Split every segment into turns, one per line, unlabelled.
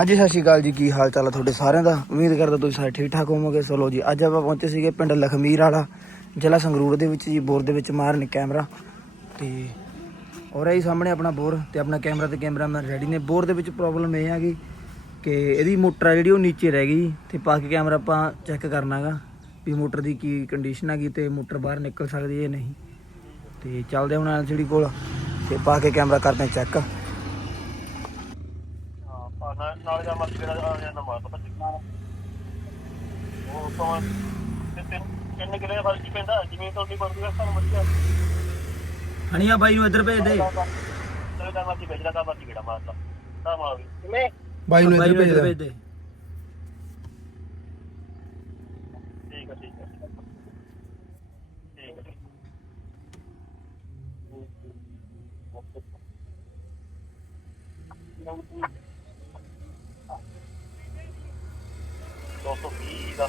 ਹਾਂਜੀ, ਸਤਿ ਸ਼੍ਰੀ ਅਕਾਲ ਜੀ। ਕੀ ਹਾਲ ਚਾਲ ਹੈ ਤੁਹਾਡੇ ਸਾਰਿਆਂ ਦਾ? ਉਮੀਦ ਕਰਦਾ ਤੁਸੀਂ ਸਾਰੇ ਠੀਕ ਠਾਕ ਹੋਵੋਗੇ। ਸੋ ਲੋ ਜੀ, ਅੱਜ ਆਪਾਂ ਪਹੁੰਚੇ ਸੀਗੇ ਪਿੰਡ ਲਖਮੀਰ ਵਾਲਾ, ਜ਼ਿਲ੍ਹਾ ਸੰਗਰੂਰ ਦੇ ਵਿੱਚ ਜੀ, ਬੋਰ ਦੇ ਵਿੱਚ ਮਾਰਨ ਕੈਮਰਾ। ਤੇ ਔਰ ਇਹ ਸਾਹਮਣੇ ਆਪਣਾ ਬੋਰ ਤੇ ਆਪਣਾ ਕੈਮਰਾ ਤੇ ਕੈਮਰਾਮੈਨ ਰੈਡੀ ਨੇ। ਬੋਰ ਦੇ ਵਿੱਚ ਪ੍ਰੋਬਲਮ ਇਹ ਹੈਗੀ ਕਿ ਇਹਦੀ ਮੋਟਰ ਆ ਜਿਹੜੀ ਉਹ ਨੀਚੇ ਰਹਿ ਗਈ। ਜੀ ਤੇ ਪਾ ਕੇ ਕੈਮਰਾ ਆਪਾਂ ਚੈੱਕ ਕਰਨਾਗਾ ਵੀ ਮੋਟਰ ਦੀ ਕੀ ਕੰਡੀਸ਼ਨ ਹੈਗੀ ਤੇ ਮੋਟਰ ਬਾਹਰ ਨਿਕਲ ਸਕਦੀ ਹੈ ਨਹੀਂ। ਤੇ ਚੱਲਦੇ ਹੁਣ ਐਲਸੀਡੀ ਕੋਲ ਤੇ ਪਾ ਕੇ ਕੈਮਰਾ ਕਰਦੇ ਚੈੱਕ
ਨਾਲ ਨਾਲ ਜਾਂ ਮੱਛੀ ਦਾ ਆ ਜਾਂਦਾ ਮਾਰ ਪਤਾ ਉਹ ਤੋਂ ਤੇ ਤਿੰਨ ਤਿੰਨ ਕਿਲੇ ਦਾ ਫ਼ਰਕ ਹੀ ਪੈਂਦਾ ਜਿਵੇਂ ਤੁਹਾਡੀ ਬਣਦੀ ਹੈ ਸਾਨੂੰ ਮੱਛੀ
ਹਣੀਆ ਬਾਈ ਨੂੰ ਇੱਧਰ ਭੇਜ ਦੇ।
ਤੇਰੇ ਦਾ ਮੱਛੀ ਵੇਚਦਾ ਦਾ ਮੱਛੀ ਕਿਹੜਾ ਮਾਰਦਾ। ਤਾਂ ਮਾਰ ਕਿਵੇਂ?
ਬਾਈ ਨੂੰ ਇੱਧਰ ਭੇਜ ਦੇ।
ਭੇਜ ਦੇ।
ਠੀਕ ਹੈ ਠੀਕ ਹੈ ਠੀਕ ਹੈ ਦੋ ਸੌ ਵੀਹ ਦਾ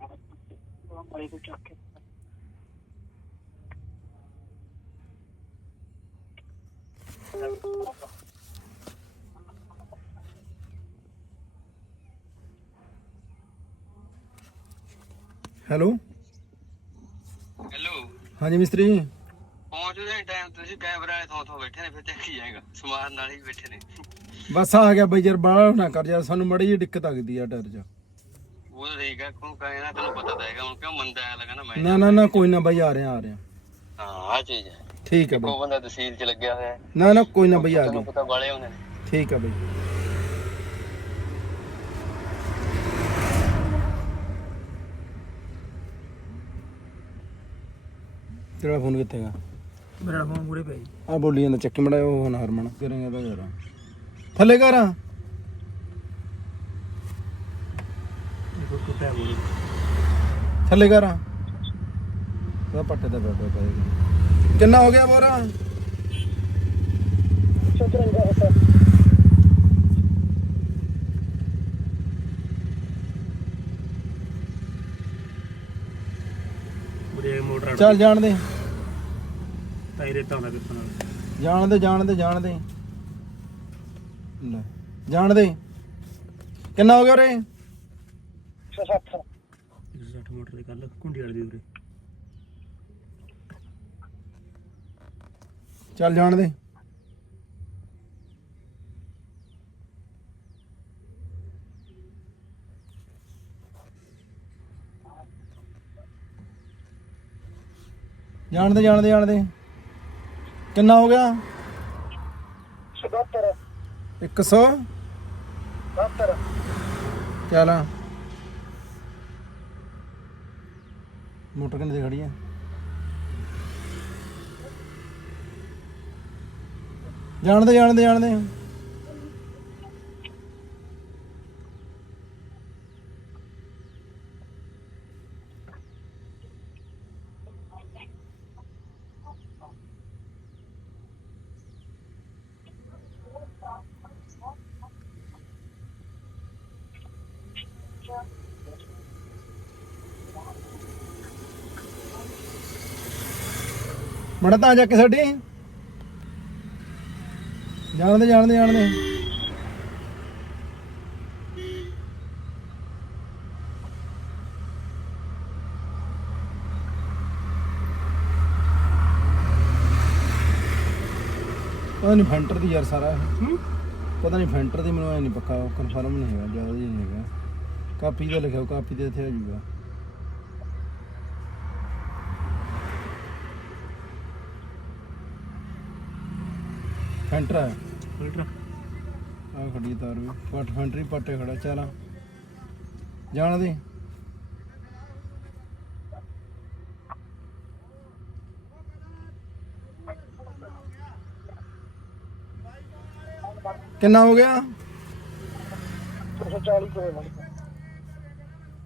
ਕਿ
ਹੈਲੋ
ਹੈਲੋ
ਹਾਂਜੀ ਮਿਸਤਰੀ ਜੀ।
ਪਹੁੰਚਦੇ ਟਾਈਮ ਤੁਸੀਂ ਕੈਮਰਾ ਵਾਲੇ ਥਾਂ ਥਾਂ ਬੈਠੇ ਨੇ ਫਿਰ ਚੱਕੀ ਜਾਏਗਾ। ਸਮਾਨ ਨਾਲ ਹੀ ਬੈਠੇ ਨੇ।
ਬਸ ਆ ਗਿਆ ਬਈ ਯਾਰ ਬਾਹਰ ਨਾ ਕਰ ਯਾਰ ਸਾਨੂੰ ਮੜੀ ਜੀ ਦਿੱਕਤ ਆ ਗਈ ਆ ਟਾਇਰ 'ਚ।
ਉਹ ਤਾਂ ਠੀਕ ਹੈ ਕਿਉਂ ਕਹੇ ਨਾ ਤੈਨੂੰ ਪਤਾ ਤਾਂ ਹੈਗਾ ਹੁਣ ਕਿਉਂ ਮੰਦਾ ਆਇਆ ਲਗਾ ਨਾ ਮੈਂ?
ਨਾ ਨਾ ਨਾ ਕੋਈ ਨਾ ਬਈ ਆ ਰਿਹਾ ਆ ਰਿਹਾ।
ਹਾਂ ਆ ਚੀਜ਼ ਹੈ।
ਠੀਕ ਹੈ ਬਈ।
ਕੋ ਬੰਦਾ ਤਹਿਸੀਲ ਚ ਲੱਗਿਆ ਹੋਇਆ ਹੈ।
ਨਾ ਨਾ ਕੋਈ ਨਾ ਬਈ ਆ
ਤੈਨੂੰ
ਗਿਆ
ਪਤਾ ਵਾਲੇ ਹੁੰਦੇ ਨੇ
ਠੀਕ ਹੈ ਬਈ। ਤੇਰਾ ਫੋਨ ਕਿੱਥੇ ਗਾ
ਮੇਰਾ ਫੋਨ ਮੂਰੇ ਪਿਆ ਜੀ।
ਆ ਬੋਲੀ ਜਾਂਦਾ ਚੱਕੀ ਮੜਾ ਉਹ ਹੁਣ ਹਰਮਨ। ਕਰਾਂਗੇ ਤਾਂ ਯਾਰ। ਥੱਲੇ ਕਰ।
ਦੇਖੋ ਟੁੱਟਿਆ ਬੋਲ
ਥੱਲੇ ਕਰ ਉਹ ਪੱਟੇ ਦਾ ਬੈਠਾ ਪਏ ਕਿੰਨਾ ਹੋ ਗਿਆ ਬੋਰਾ?
ਮੋਟਰ
ਚੱਲ ਜਾਣ ਦੇ।
ਟਾਇਰ ਤਾਂ ਹੁੰਦਾ ਕਿੱਥੋਂ ਨਾਲ
ਜਾਣ ਦੇ ਜਾਣ ਦੇ ਜਾਣ ਦੇ। ਲੈ ਜਾਣ ਦੇ। ਕਿੰਨਾ ਹੋ ਗਿਆ ਰੇ
160 ਮੋਟਰ ਦੀ ਗੱਲ ਕੁੰਡੀ ਵਾਲੀ ਦੀ ਉਰੇ।
ਚੱਲ ਜਾਣ ਦੇ। ਜਾਣ ਦੇ ਜਾਣ ਦੇ ਜਾਣ ਦੇ। ਕਿੰਨਾ ਹੋ ਗਿਆ?
77
100
77
ਚੱਲ। ਮੋਟਰ ਕਿੰਨੇ ਦੀ ਖੜੀ ਆ ਜਾਣ ਦੇ ਜਾਣ ਦੇ ਜਾਣ ਦੇ ਮੜਾ ਤਾਂ ਜਾ ਕੇ ਸਾਡੀ। ਜਾਣ ਦੇ ਜਾਣ ਦੇ ਜਾਣ ਦੇ ਪਤਾ ਨਹੀਂ ਫੈਂਟਰ ਦੀ ਯਾਰ ਸਾਰਾ ਇਹ। ਪਤਾ ਨਹੀਂ ਫੈਂਟਰ ਦੀ ਮੈਨੂੰ ਐ ਨਹੀਂ ਪੱਕਾ ਕਨਫਰਮ ਨਹੀਂ ਹੈਗਾ ਜ਼ਿਆਦਾ ਜੀ ਨਹੀਂ ਹੈਗਾ। ਕਾਪੀ ਦਾ ਲਿਖਿਆ ਕਾਪੀ ਤੇ ਇੱਥੇ ਆ ਜੂਗਾ ਫੈਂਟਰ ਹੈ
ਮੀਟਰ
ਆ। ਖੜੀ ਤਾਰ ਵੀ। ਪੱਟ ਫੈਂਟਰੀ ਪੱਟੇ ਖੜਾ ਚੱਲ ਜਾਣ ਦੇ। ਕਿੰਨਾ ਹੋ ਗਿਆ?
140 ਰੁਪਏ ਲੱਗ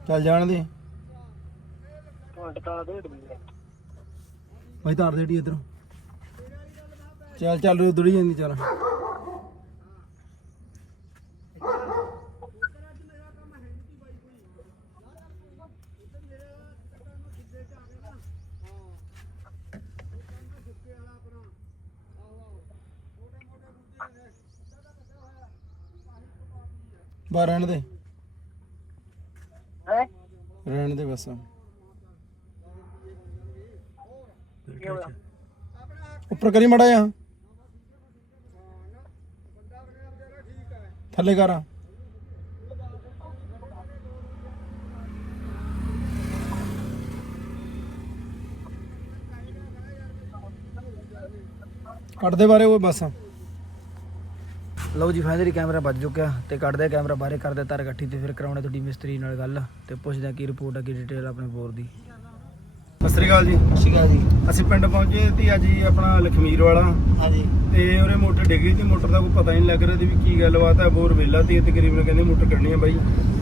ਚੱਲ ਜਾਣ ਦੇ।
ਪੁਆਇੰਟ ਤਾਂ ਦੇ ਦਿੰਦੇ
ਭਾਈ ਧਾਰ ਦੇੜੀ ਇਧਰੋਂ। ਚੱਲ ਚੱਲ ਉਧੜੀ ਜਾਂਦੀ ਚੱਲ। ਬਾਹਰ ਰਹਿਣ ਦੇ।
ਹੈ?
ਰਹਿਣ ਦੇ ਬਸ। ਉੱਪਰ ਕਰੀ ਮੜਾ ਆ ਥੱਲੇ ਕਰ ਕੱਢ ਬਾਰੇ ਉਹ ਬਸ।
ਲਓ ਜੀ ਫਾਈਨਲੀ ਕੈਮਰਾ ਵੱਜ ਚੁੱਕਿਆ ਤੇ ਕੱਢਦੇ ਕੈਮਰਾ ਬਾਰੇ ਕਰਦੇ ਤਾਰ ਇਕੱਠੀ ਤੇ ਫਿਰ ਕਰਾਉਣੇ ਤੁਹਾਡੀ ਮਿਸਤਰੀ ਨਾਲ ਗੱਲ ਤੇ ਪੁੱਛਦੇ ਕੀ ਰਿਪੋਰਟ ਆ, ਕੀ ਡਿਟੇਲ ਆਪਣੇ ਬੋਰ ਦੀ।
ਸ੍ਰੀ ਅਕਾਲ ਜੀ।
ਸ਼ਿਕਾ ਜੀ।
ਅਸੀਂ ਪਿੰਡ ਪਹੁੰਚੇ ਤੇ ਅੱਜ ਜੀ ਆਪਣਾ ਲਖਮੀਰ ਵਾਲਾ।
ਹਾਂਜੀ।
ਤੇ ਉਹਰੇ ਮੋਟਰ ਡਿੱਗੀ ਤੇ ਮੋਟਰ ਦਾ ਕੋਈ ਪਤਾ ਨਹੀਂ ਲੱਗ ਰਿਹਾ ਤੇ ਵੀ ਕੀ ਗੱਲਬਾਤ ਹੈ। ਬੋਰ ਵੇਲਾ ਤੇ ਤਕਰੀਬਨ ਕਹਿੰਦੇ ਮੋਟਰ ਕੱਢਣੀ ਹੈ ਬਾਈ।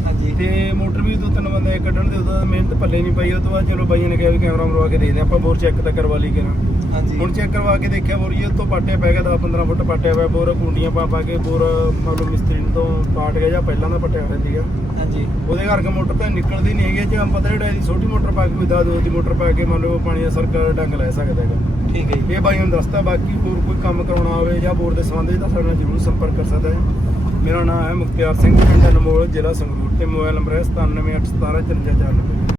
ਹਾਂਜੀ।
ਤੇ ਮੋਟਰ ਵੀ ਦੋ ਤਿੰਨ ਬੰਦੇ ਕੱਢਣ ਦੇ ਉਹਦਾ ਮਿਹਨਤ ਪੱਲੇ ਨਹੀਂ ਪਈ ਉਹ ਤੋਂ ਬਾਅਦ ਚਲੋ ਬਾਈਆਂ ਨੇ ਕਿਹਾ ਵੀ ਕੈਮਰਾ ਮਰਵਾ ਕੇ ਦੇਖਦੇ ਆਪਾਂ ਬੋਰ ਚੈੱਕ ਤਾਂ ਕਰਵਾ ਲਈ ਕਰਾਂ।
ਹਾਂਜੀ।
ਹੁਣ ਚੈੱਕ ਕਰਵਾ ਕੇ ਦੇਖਿਆ ਬੋਰ ਇਹ ਤੋਂ ਪਾਟਿਆ ਪੈ ਗਿਆ 10 15 ਫੁੱਟ ਪਾਟਿਆ ਪਿਆ ਬੋਰ ਕੁੰਡੀਆਂ ਪਾ ਪਾ ਕੇ ਬੋਰ ਮੰਨ ਲਓ ਮਿਸਤਰੀ ਨੂੰ ਤੋਂ ਪਾਟ ਗਿਆ ਜਾਂ ਪਹਿਲਾਂ ਦਾ ਪਟਿਆ ਹੋਇਆ ਸੀਗਾ।
ਹਾਂਜੀ।
ਉਹਦੇ ਕਰਕੇ ਮੋਟਰ ਤਾਂ ਨਿਕਲਦੀ ਨਹੀਂ ਹੈਗੀ ਜੇ ਪਤਾ ਜਿਹੜਾ ਇਹਦੀ ਛੋਟੀ ਮੋਟਰ ਪਾ ਕੇ ਕੋਈ ਦਾ ਦੋ ਦੀ ਮੋਟਰ ਪਾ ਕੇ ਮੰਨ ਲਓ ਪਾਣੀ ਦਾ ਸਰਕਲ ਡੰਗ ਲੈ ਸਕਦਾ ਹੈਗਾ।
ਠੀਕ ਹੈ
ਇਹ ਬਾਈ ਨੂੰ ਦੱਸਤਾ ਬਾਕੀ ਹੋਰ ਕੋਈ ਕੰਮ ਕਰਾਉਣਾ ਹੋਵੇ ਜਾਂ ਬੋਰ ਦੇ ਸੰਬੰਧ ਵਿੱਚ ਤਾਂ ਸਾਡੇ ਨਾਲ ਜ਼ਰੂਰ ਸੰਪਰਕ ਕਰ ਸਕਦਾ ਹੈ। ਮੇਰਾ ਨਾਮ ਹੈ ਮੁਖਤਿਆਰ ਸਿੰਘ ਪਿੰਡ ਅਨਮੋਲ ਜ਼ਿਲ੍ਹਾ ਸੰਗਰੂਰ ਤੇ ਮੋਬਾਈਲ ਨੰਬਰ ਹੈ 9781715490